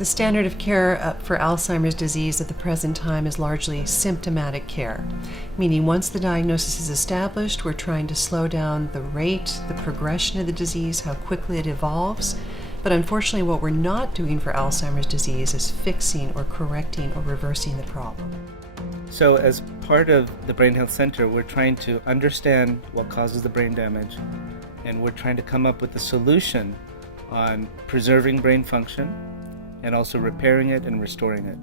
The standard of care for Alzheimer's disease at the present time is largely symptomatic care, meaning once the diagnosis is established, we're trying to slow down the rate, the progression of the disease, how quickly it evolves. But unfortunately, what we're not doing for Alzheimer's disease is fixing or correcting or reversing the problem. So as part of the Brain Health Center, we're trying to understand what causes the brain damage, and we're trying to come up with a solution on preserving brain function and also repairing it and restoring it.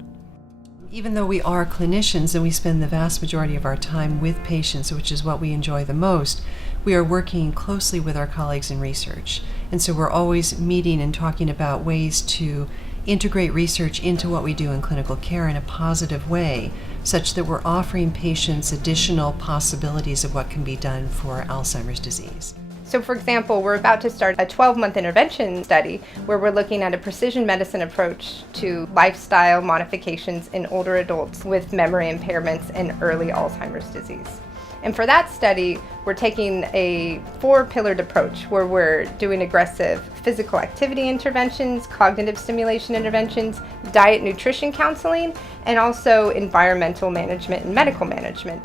Even though we are clinicians and we spend the vast majority of our time with patients, which is what we enjoy the most, we are working closely with our colleagues in research. And so we're always meeting and talking about ways to integrate research into what we do in clinical care in a positive way, such that we're offering patients additional possibilities of what can be done for Alzheimer's disease. So for example, we're about to start a 12-month intervention study where we're looking at a precision medicine approach to lifestyle modifications in older adults with memory impairments and early Alzheimer's disease. And for that study, we're taking a 4-pillared approach where we're doing aggressive physical activity interventions, cognitive stimulation interventions, diet nutrition counseling, and also environmental management and medical management.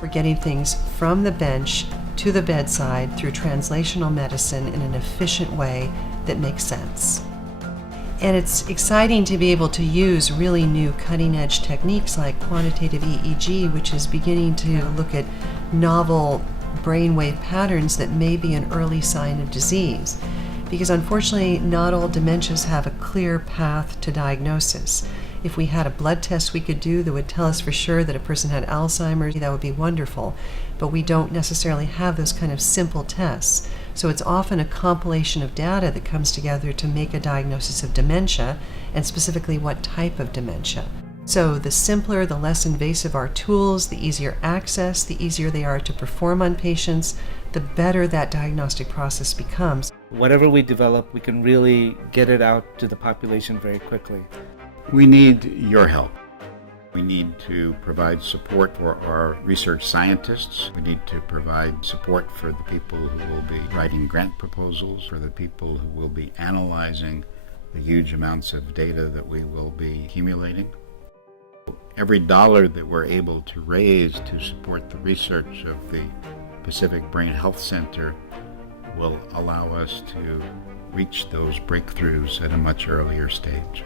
We're getting things from the bench to the bedside through translational medicine in an efficient way that makes sense. And it's exciting to be able to use really new cutting-edge techniques like quantitative EEG, which is beginning to look at novel brainwave patterns that may be an early sign of disease. Because unfortunately, not all dementias have a clear path to diagnosis. If we had a blood test we could do that would tell us for sure that a person had Alzheimer's, that would be wonderful. But we don't necessarily have those kind of simple tests. So it's often a compilation of data that comes together to make a diagnosis of dementia, and specifically what type of dementia. So the simpler, the less invasive our tools, the easier access, the easier they are to perform on patients, the better that diagnostic process becomes. Whatever we develop, we can really get it out to the population very quickly. We need your help. We need to provide support for our research scientists. We need to provide support for the people who will be writing grant proposals, for the people who will be analyzing the huge amounts of data that we will be accumulating. Every dollar that we're able to raise to support the research of the Pacific Brain Health Center will allow us to reach those breakthroughs at a much earlier stage.